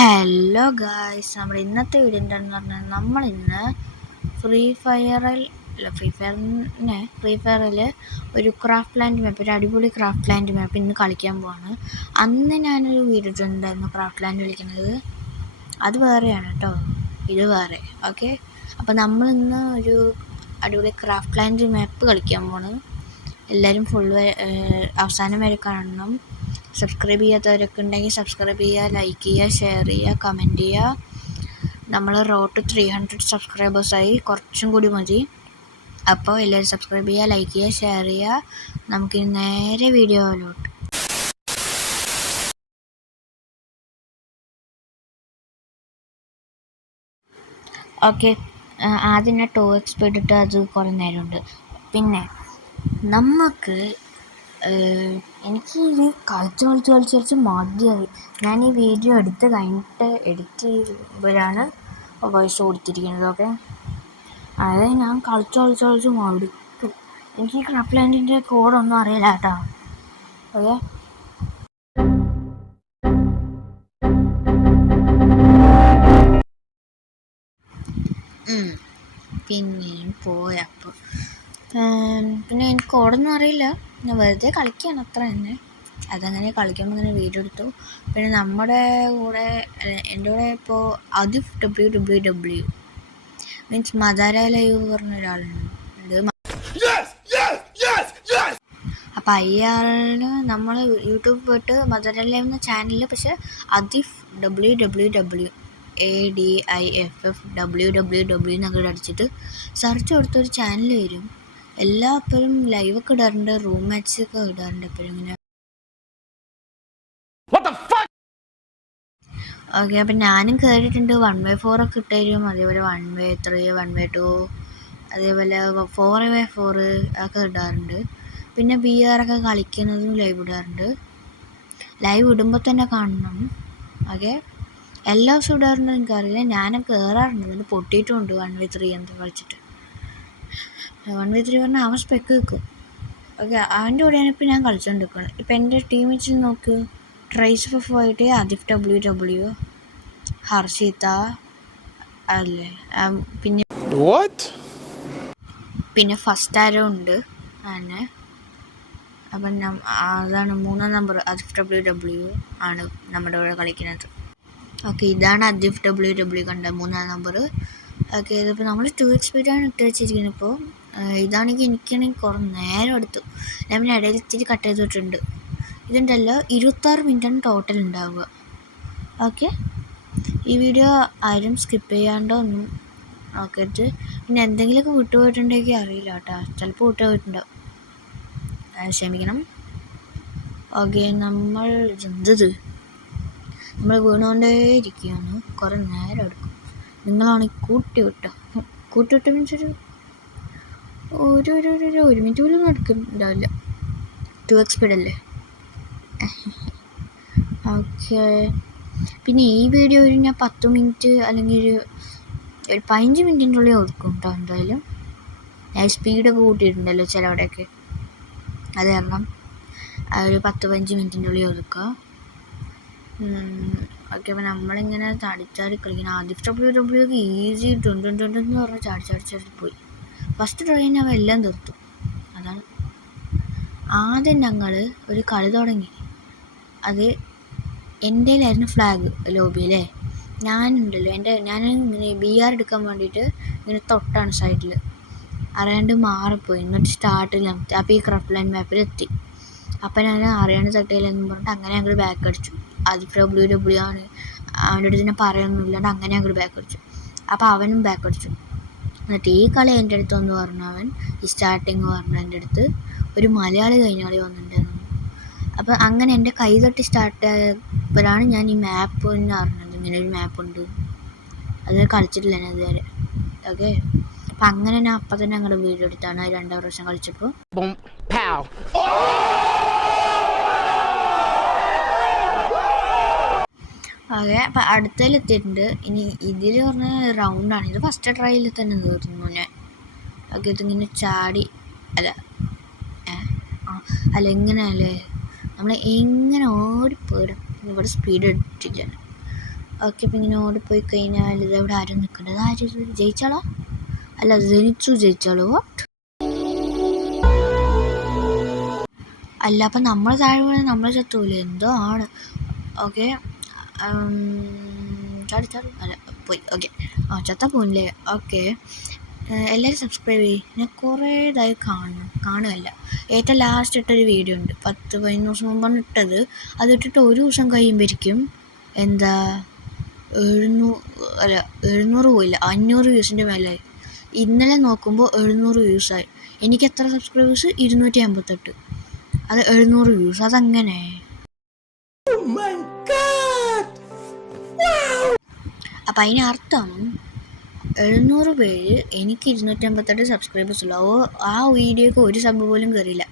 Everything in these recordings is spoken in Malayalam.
ഹലോ ഗായ്സ്, നമ്മുടെ ഇന്നത്തെ വീഡിയോ എന്താണെന്ന് പറഞ്ഞാൽ നമ്മളിന്ന് ഫ്രീ ഫയറിൽ ഒരു ക്രാഫ്റ്റ് ലാൻഡ് മാപ്പ്, ഒരു അടിപൊളി ക്രാഫ്റ്റ് ലാൻഡ് മാപ്പ് ഇന്ന് കളിക്കാൻ പോവാണ്. അന്ന് ഞാനൊരു വീഡിയോ ഇട്ടിട്ടുണ്ടായിരുന്നു ക്രാഫ്റ്റ് ലാൻഡ് കളിക്കുന്നത്. അത് വേറെയാണ് കേട്ടോ, ഇത് വേറെ. ഓക്കെ, അപ്പോൾ നമ്മളിന്ന് ഒരു അടിപൊളി ക്രാഫ്റ്റ് ലാൻഡ് മാപ്പ് കളിക്കാൻ പോവാണ്. എല്ലാവരും അവസാനം വരെ കാണണം. സബ്സ്ക്രൈബ് ചെയ്യാത്തവരൊക്കെ ഉണ്ടെങ്കിൽ സബ്സ്ക്രൈബ് ചെയ്യുക, ലൈക്ക് ചെയ്യുക, ഷെയർ ചെയ്യുക, കമൻറ്റ് ചെയ്യുക. നമ്മൾ റോഡ് ടു 300 സബ്സ്ക്രൈബേഴ്സായി, കുറച്ചും കൂടി മതി. അപ്പോൾ എല്ലാവരും സബ്സ്ക്രൈബ് ചെയ്യുക, ലൈക്ക് ചെയ്യുക, ഷെയർ ചെയ്യുക. നമുക്കിനി നേരെ വീഡിയോയിലോട്ട്. ഓക്കെ, ആദ്യം ഞാൻ 2x ഇട്ടിട്ട് അത് കുറേ നേരമുണ്ട്. പിന്നെ നമുക്ക് എനിക്ക് ഇത് കളിച്ച് മതിയായി. ഞാൻ ഈ വീഡിയോ എടുത്ത് കഴിഞ്ഞിട്ട് എഡിറ്റ് ചെയ്യുമ്പോഴാണ് വോയിസ് കൊടുത്തിരിക്കുന്നത്. ഓക്കെ, അതായത് ഞാൻ കളിച്ച് മടുത്തു. എനിക്ക് ഈ ക്രാഫ്റ്റ് ലാൻഡിൻ്റെ കോഡൊന്നും അറിയില്ല കേട്ടോ. ഓക്കെ, പിന്നെ പോയപ്പോൾ പിന്നെ എനിക്ക് കോഡൊന്നും അറിയില്ല. ഞാൻ വെറുതെ കളിക്കുകയാണ്, അത്ര തന്നെ. അതങ്ങനെ കളിക്കുമ്പോൾ ഇങ്ങനെ വീഡിയോ എടുത്തു. പിന്നെ നമ്മുടെ കൂടെ എൻ്റെ കൂടെ ഇപ്പോൾ അതിഫ് WWW മീൻസ് മദാര ലൈവ് പറഞ്ഞ ഒരാളുണ്ട്. അപ്പം അയാള് നമ്മൾ യൂട്യൂബ് പോയിട്ട് മദാര ലൈവ് എന്ന ചാനലിൽ, പക്ഷെ അതിഫ് WWW എന്നൊക്കെ അടിച്ചിട്ട് സെർച്ച് കൊടുത്തൊരു ചാനൽ വരും. എപ്പോഴും ലൈവൊക്കെ ഇടാറുണ്ട്, റൂം മാച്ച് ഒക്കെ ഇടാറുണ്ട് എപ്പോഴും ഇങ്ങനെ. ഓക്കെ, അപ്പം ഞാനും കയറിയിട്ടുണ്ട്. 1v4 ഒക്കെ ഇട്ടുതരും, അതേപോലെ 1v3, 1v2, അതേപോലെ 4v4 ഒക്കെ ഇടാറുണ്ട്. പിന്നെ BR ഒക്കെ കളിക്കുന്നതും ലൈവ് ഇടാറുണ്ട്. ലൈവ് ഇടുമ്പോൾ തന്നെ കാണണം. ഓക്കെ, എല്ലാ ദിവസവും ഇടാറുണ്ട് എനിക്കറിയില്ല. ഞാനും കയറാറുണ്ട്, എന്നിട്ട് പൊട്ടിയിട്ടുമുണ്ട് 1v3 എന്ത് കളിച്ചിട്ട്. 1v3 പറഞ്ഞാൽ അവൻ സ്പെക്ക് വെക്കും. ഓക്കെ, അവൻ്റെ കൂടെയാണ് ഇപ്പോൾ ഞാൻ കളിച്ചുകൊണ്ടിരിക്കുന്നത്. ഇപ്പം എൻ്റെ ടീം വെച്ച് നോക്ക്, ട്രൈസ് ആയിട്ട് അതിഫ് WW, ഹർഷിത അല്ലേ, പിന്നെ ഫസ്റ്റ് ആരോ ഉണ്ട് അങ്ങനെ. അപ്പം അതാണ് 3-ാം നമ്പർ അതിഫ് WW ആണ് നമ്മുടെ കൂടെ കളിക്കുന്നത്. ഓക്കെ, ഇതാണ് അതിഫ് WW കണ്ട 3-ാം നമ്പർ. ഓക്കെ, ഇതിപ്പോൾ നമ്മൾ 2x ആണ് ഇട്ട് വെച്ചിരിക്കുന്നത്. ഇപ്പോൾ ഇതാണെങ്കിൽ എനിക്കാണെങ്കിൽ കുറേ നേരം എടുത്തു. ഞാൻ പിന്നെ ഇടയിൽ ഇത്തിരി കട്ട് ചെയ്തിട്ടുണ്ട്. ഇതുണ്ടല്ലോ 26 മിനിറ്റാണ് ടോട്ടൽ ഉണ്ടാവുക. ഓക്കെ, ഈ വീഡിയോ ആരും സ്കിപ്പ് ചെയ്യാണ്ടോ ഒന്നും നോക്കരുത്. പിന്നെ എന്തെങ്കിലുമൊക്കെ വിട്ടുപോയിട്ടുണ്ടെങ്കിൽ അറിയില്ല കേട്ടോ, ചിലപ്പോൾ വിട്ടുപോയിട്ടുണ്ടാവും, ക്ഷമിക്കണം. ഓക്കെ, നമ്മൾ വീണുകൊണ്ടേ ഇരിക്കുകയാണ്, കുറേ നേരം എടുക്കും. നിങ്ങളാണെങ്കിൽ കൂട്ടിവിട്ട് മീൻസ് ഒരു മിനിറ്റ് പോലും എടുക്കുന്നുണ്ടാവില്ല. 2x സ്പീഡല്ലേ. ഓക്കെ, പിന്നെ ഈ വീഡിയോ ഞാൻ 10 മിനിറ്റ് അല്ലെങ്കിൽ ഒരു 15 മിനിറ്റിൻ്റെ ഉള്ളിൽ ഒതുക്കും കേട്ടോ. എന്തായാലും ഞാൻ സ്പീഡൊക്കെ കൂട്ടിയിട്ടുണ്ടല്ലോ ചിലവിടെയൊക്കെ, അത് കാരണം ഒരു 10-15 മിനിറ്റിൻ്റെ ഉള്ളിൽ ഒതുക്കുക. ഓക്കെ, അപ്പോൾ നമ്മളിങ്ങനെ ചാടി കളിക്കണം. അതിഫ് WW ഈസി എന്ന് പറഞ്ഞ് ചാടി പോയി. ഫസ്റ്റ് ട്രൈന് അവ എല്ലാം തീർത്തു. അതാണ് ആദ്യം ഞങ്ങൾ ഒരു കളി തുടങ്ങി. അത് എൻ്റെ കയ്യിലായിരുന്നു ഫ്ലാഗ് ലോബിയിലെ. ഞാനുണ്ടല്ലോ ഞാൻ ഇങ്ങനെ BR എടുക്കാൻ വേണ്ടിയിട്ട് ഇങ്ങനെ തൊട്ടാണ് സൈഡിൽ, അറിയാണ്ട് മാറിപ്പോയി. എന്നിട്ട് സ്റ്റാർട്ടിലാണ്. അപ്പോൾ ഈ ക്രാഫ്റ്റ് ലാൻഡ് മാപ്പിലെത്തി. അപ്പം ഞാൻ അറിയാണ്ട് തട്ടിയില്ലെന്ന് പറഞ്ഞിട്ട് അങ്ങനെ ഞങ്ങൾ ബാക്ക് അടിച്ചു. അതിഫ് WW ആണ്, അവൻ്റെ അടുത്ത് തന്നെ പറയുന്നില്ലാണ്ട് അങ്ങനെ ഞങ്ങൾ ബാക്ക് അടിച്ചു. അപ്പോൾ അവനും ബാക്ക് അടിച്ചു. എന്നിട്ട് ഈ കളി എൻ്റെ അടുത്ത് ഒന്ന് പറഞ്ഞു, അവൻ ഈ സ്റ്റാർട്ടിങ് പറഞ്ഞു എൻ്റെ അടുത്ത് ഒരു മലയാളി കഴിഞ്ഞ കളി വന്നിട്ടുണ്ടായിരുന്നു. അപ്പോൾ അങ്ങനെ എൻ്റെ കൈ തട്ടി സ്റ്റാർട്ട് ആയപ്പോഴാണ് ഞാൻ ഈ മാപ്പ് എന്ന് അറിഞ്ഞത്, ഇങ്ങനെ ഒരു മാപ്പുണ്ട്. അത് കളിച്ചിട്ടില്ല ഞാൻ ഇതുവരെ. ഓക്കെ, അപ്പം അങ്ങനെ ഞാൻ അപ്പം തന്നെ ഞങ്ങളുടെ വീഡിയോ എടുത്താണ് 2 പ്രാവശ്യം കളിച്ചപ്പോൾ. ഓക്കെ, അപ്പം അടുത്തതിലെത്തിയിട്ടുണ്ട്. ഇനി ഇതിൽ പറഞ്ഞ റൗണ്ടാണ്. ഇത് ഫസ്റ്റ് ട്രയലിൽ തന്നെ തീർന്നു ഞാൻ. ഓക്കെ, ഇതിങ്ങനെ ചാടി അല്ല എങ്ങനെയല്ലേ നമ്മൾ എങ്ങനെ ഓടിപ്പോയിടും. ഇവിടെ സ്പീഡ് ഇട്ടിട്ടാണ്. ഓക്കെ, അപ്പം ഇങ്ങനെ ഓടിപ്പോയി കഴിഞ്ഞാൽ ഇതെവിടെ ആരും നിൽക്കേണ്ടത്? ആരും ജയിച്ചാളോ? അല്ല, ജനിച്ചു ജയിച്ചാളോ? അല്ല, അപ്പം നമ്മൾ താഴെ വീണ് നമ്മൾ ചത്തൂല്ലേ? എന്തോ ആണ്. ഓക്കെ, ചാടി അല്ല പോയി. ഓക്കെ, ചത്ത പോയില്ലേ? ഓക്കെ, എല്ലാവരും സബ്സ്ക്രൈബ് ചെയ്യും. ഞാൻ കുറേ ഇതായി കാണുകയല്ല. ഏറ്റവും ലാസ്റ്റ് ഇട്ടൊരു വീഡിയോ ഉണ്ട്, 10-15 ദിവസം മുമ്പാണ് ഇട്ടത്. അതിട്ടിട്ട് ഒരു ദിവസം കഴിയുമ്പോഴേക്കും എന്താ 700 പോയില്ല, 500 വ്യൂസിൻ്റെ മേലായി. ഇന്നലെ നോക്കുമ്പോൾ 700 വ്യൂസായി. എനിക്ക് എത്ര സബ്സ്ക്രൈബേഴ്സ്? 258. അത് 700 വ്യൂസ്. അതങ്ങനെ? അപ്പം അതിനർത്ഥം 700 പേര്, എനിക്ക് 258 സബ്സ്ക്രൈബേഴ്സ് ഉള്ളൂ. ആ വീഡിയോക്ക് ഒരു സബ് പോലും കയറിയില്ല.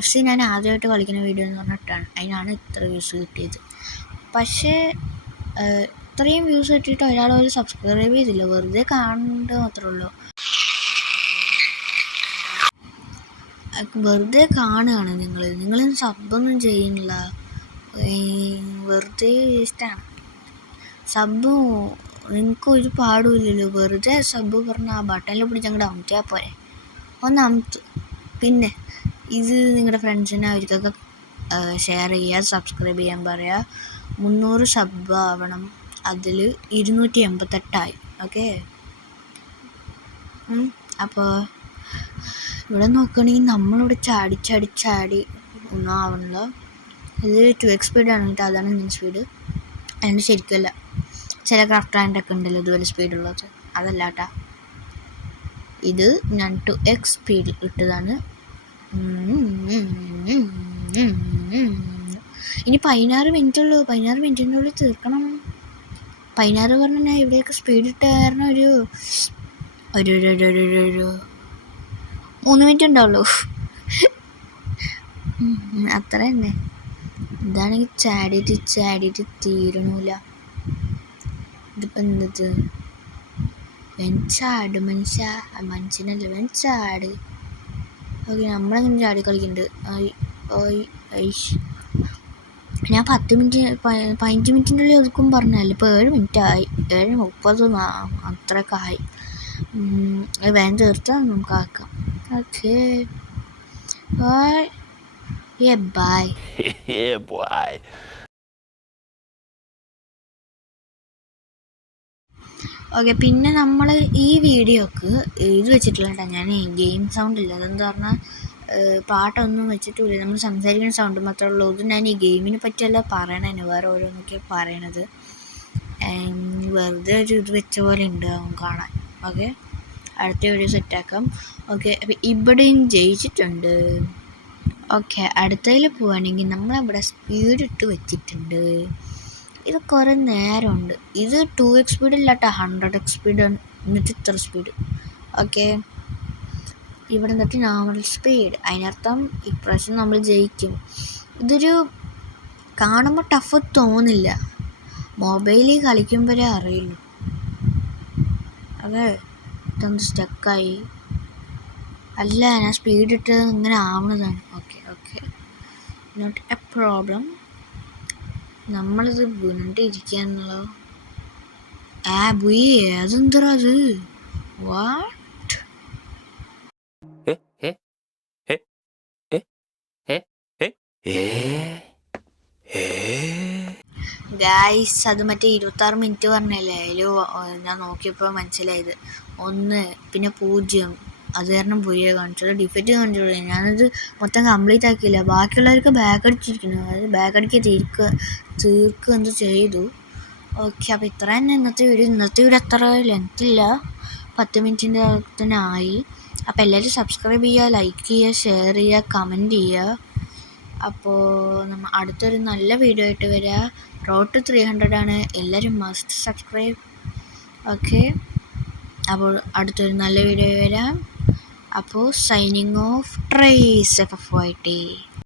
FC ഞാൻ ആദ്യമായിട്ട് കളിക്കുന്ന വീഡിയോ എന്ന് പറഞ്ഞിട്ടാണ്, അതിനാണ് ഇത്ര വ്യൂസ് കിട്ടിയത്. പക്ഷേ ഇത്രയും വ്യൂസ് കിട്ടിയിട്ട് ഒരാൾ ഒരു സബ്സ്ക്രൈബ് ചെയ്തില്ല, വെറുതെ കാണേണ്ടത് മാത്രമേ ഉള്ളൂ. വെറുതെ കാണുകയാണ് നിങ്ങൾ സബ്ബൊന്നും ചെയ്യുന്നില്ല, വെറുതെ വേസ്റ്റാണ്. സബ്ബ് നിങ്ങൾക്ക് ഒരു പാടുമില്ലല്ലോ, വെറുതെ സബ്ബ് പറഞ്ഞാൽ ആ ബട്ടണിൽ പിടിച്ച് അങ്ങോട്ട് അമർത്തിയാൽ പോരെ, ഒന്ന് അമർത്ത്. പിന്നെ ഇത് നിങ്ങളുടെ ഫ്രണ്ട്സിനെ അവർക്കൊക്കെ ഷെയർ ചെയ്യുക, സബ്സ്ക്രൈബ് ചെയ്യാൻ പറയുക. 300 സബ് ആവണം. അതിൽ 288 ഓക്കെ. അപ്പോൾ ഇവിടെ നോക്കുകയാണെങ്കിൽ നമ്മളിവിടെ ചാടി ഒന്നും ആവണില്ല. ഇത് 2x സ്പീഡാണ് കേട്ടോ, അതാണ് ഞാൻ സ്പീഡ്. അതിന് ശരിക്കല്ല, ചില ക്രാഫ്റ്റ് ആൻഡൊക്കെ ഉണ്ടല്ലോ ഇതുപോലെ സ്പീഡുള്ളത്, അതല്ല കേട്ടോ. ഇത് ഞാൻ 2x സ്പീഡ് ഇട്ടതാണ്. ഇനി 16 മിനിറ്റ് ഉള്ളൂ, 16 മിനിറ്റിൻ്റെ ഉള്ളിൽ തീർക്കണം. 16 പറഞ്ഞാൽ ഞാൻ ഇവിടെയൊക്കെ സ്പീഡ് ഇട്ട കാരണം ഒരു 3 മിനിറ്റ് ഉണ്ടാവുള്ളൂ, അത്ര തന്നെ. ഇതാണെങ്കിൽ ചാടിയിട്ട് തീരണമില്ല. ഇതിപ്പോൾ എന്തത്? വെഞ്ചാട് മനുഷ്യനല്ല, വെഞ്ചാട്. ഓക്കെ, നമ്മളങ്ങനെ ചാടി കളിക്കുന്നുണ്ട്. ഞാൻ 10 മിനിറ്റ് 15 മിനിറ്റിൻ്റെ ഉള്ളിൽ ഒതുക്കും പറഞ്ഞല്ലേ, ഇപ്പോൾ 7 മിനിറ്റായി, 7:30 അത്രയൊക്കെ ആയി. വേഗം തീർത്താൽ നമുക്ക് ആക്കാം. Okay, by. ഓക്കെ, പിന്നെ നമ്മൾ ഈ വീഡിയോക്ക് ഇത് വെച്ചിട്ടില്ല കേട്ടോ, ഞാൻ ഗെയിം സൗണ്ട് ഇല്ല. അതെന്താ പറഞ്ഞാൽ പാട്ടൊന്നും വെച്ചിട്ടില്ല, നമ്മൾ സംസാരിക്കുന്ന സൗണ്ട് മാത്രമേ ഉള്ളൂ. ഇത് ഞാൻ ഈ ഗെയിമിനെ പറ്റിയല്ല പറയണേ, വേറെ ഓരോന്നൊക്കെയാണ് പറയണത്. വെറുതെ ഒരു ഇത് വെച്ച പോലെ ഉണ്ടാവും കാണാൻ. ഓക്കെ, അടുത്ത വീഡിയോ സെറ്റാക്കാം. ഓക്കെ, അപ്പം ഇവിടെയും ജയിച്ചിട്ടുണ്ട്. ഓക്കെ, അടുത്തതിൽ പോവുകയാണെങ്കിൽ നമ്മളിവിടെ സ്പീഡ് ഇട്ട് വെച്ചിട്ടുണ്ട്. ഇത് കുറേ നേരമുണ്ട്. ഇത് 2x സ്പീഡില്ല കേട്ടോ, 100x സ്പീഡാണ്. എന്നിട്ട് ഇത്ര സ്പീഡ്. ഓക്കെ, ഇവിടെ നിന്നിട്ട് നോർമൽ സ്പീഡ്. അതിനർത്ഥം ഇപ്രാവശ്യം നമ്മൾ ജയിക്കും. ഇതൊരു കാണുമ്പോൾ ടഫ് തോന്നില്ല, മൊബൈലിൽ കളിക്കുമ്പോഴേ അറിയുള്ളൂ. അതെ, ഇതൊന്ന് സ്റ്റക്കായി. അല്ല, ഞാൻ സ്പീഡ് ഇട്ടത് ഇങ്ങനെ ആവണതാണ്. Okay, not a problem. നമ്മളിത് വീണിട്ടിരിക്കാന്നുള്ളോ? അതെന്തോ അത്? വാട്ട്? ഗായ്സ്, അത് മറ്റേ 26 മിനിറ്റ് പറഞ്ഞല്ലേ, അതിൽ ഞാൻ നോക്കിയപ്പോൾ മനസ്സിലായത് 1 പിന്നെ 0. അത് കാരണം പോയേ കാണിച്ചത്, ഡിഫക്റ്റ് കാണിച്ചോളൂ. ഞാനത് മൊത്തം കംപ്ലീറ്റ് ആക്കിയില്ല. ബാക്കിയുള്ളവർക്ക് ബാക്ക് അടിച്ചിരിക്കുന്നു, അതായത് ബാക്ക് അടിക്കുക തീർക്കുക എന്തോ ചെയ്തു. ഓക്കെ, അപ്പോൾ ഇത്ര തന്നെ ഇന്നത്തെ വീഡിയോ അത്ര ലെങ്ത് ഇല്ല, 10 മിനിറ്റിൻ്റെ തന്നെ ആയി. അപ്പോൾ എല്ലാവരും സബ്സ്ക്രൈബ് ചെയ്യുക, ലൈക്ക് ചെയ്യുക, ഷെയർ ചെയ്യുക, കമൻറ്റ് ചെയ്യുക. അപ്പോൾ നമ്മൾ അടുത്തൊരു നല്ല വീഡിയോ ആയിട്ട് വരിക. റോഡ് ടു 300 ആണ്, എല്ലാവരും മസ്റ്റ് സബ്സ്ക്രൈബ്. ഓക്കെ, അപ്പോൾ അടുത്തൊരു നല്ല വീഡിയോ വരാം. അപ്പോൾ സൈനിങ് ഓഫ് ട്രേസ് FFYT.